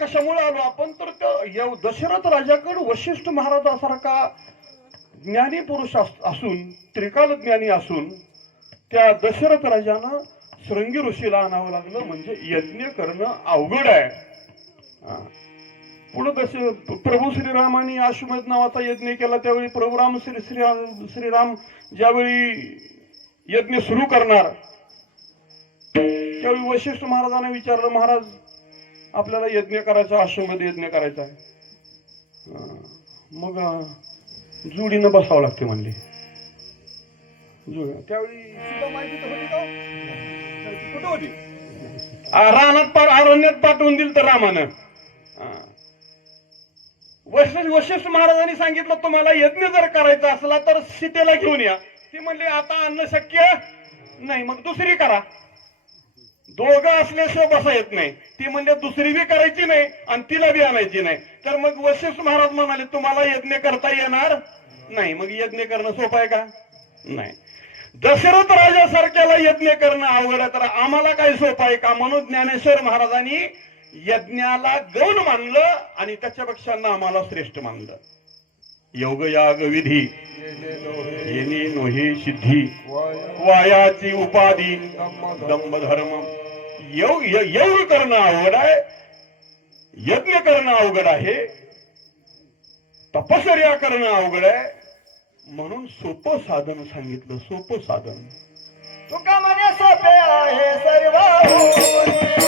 कशामुळे आलो आपण? तर त्या दशरथ राजाकडे वशिष्ठ महाराजासारखा ज्ञानी पुरुष असून त्रिकाल ज्ञानी असून त्या दशरथ राजानं श्रृंगी ऋषीला आणावं लागलं म्हणजे यज्ञ करणं अवघड आहे. पुढं पुढे दश प्रभू श्रीरामाने आश्वमेध नावाचा यज्ञ केला त्यावेळी प्रभू राम श्री श्रीराम श्रीराम ज्यावेळी यज्ञ सुरू करणार त्यावेळी वशिष्ठ महाराजांना विचारलं महाराज आपल्याला यज्ञ करायचा आश्रममध्ये यज्ञ करायचा आहे. मग जुडीनं बसावं लागते म्हणले. त्यावेळी हो? कुठं होती? रानात पा अरण्यात पाठवून दिल तर रामानं. वशिष्ठ वशिष्ठ महाराजांनी सांगितलं तुम्हाला यज्ञ जर करायचा असला तर सीतेला घेऊन या. ती म्हणली आता आणणं शक्य नाही. मग दुसरी करा. दोघं असल्याशिवाय बसा येत नाही. ती म्हणजे दुसरी बी करायची नाही आणि तिला बी आणायची नाही. तर मग वशिष्ठ महाराज म्हणाले तुम्हाला यज्ञ करता येणार नाही. मग यज्ञ करणं सोपं आहे का? नाही. दशरथ राजासारख्याला यज्ञ करणं अवघड आहे तर आम्हाला काय सोपं आहे का? म्हणून ज्ञानेश्वर महाराजांनी यज्ञाला गौण मानलं आणि त्याच्यापेक्षा आम्हाला श्रेष्ठ मानलं. योग याग विधी. येणे नोहे सिद्धी. वायाची उपाधी. दंभ धर्म योग करणं अवघड आहे. यज्ञ करणं अवघड आहे. तपश्चर्या करणं अवघड आहे. म्हणून सोपं साधन सांगितलं. सोपं साधन. तुका म्हणे सोपे आहे सर्व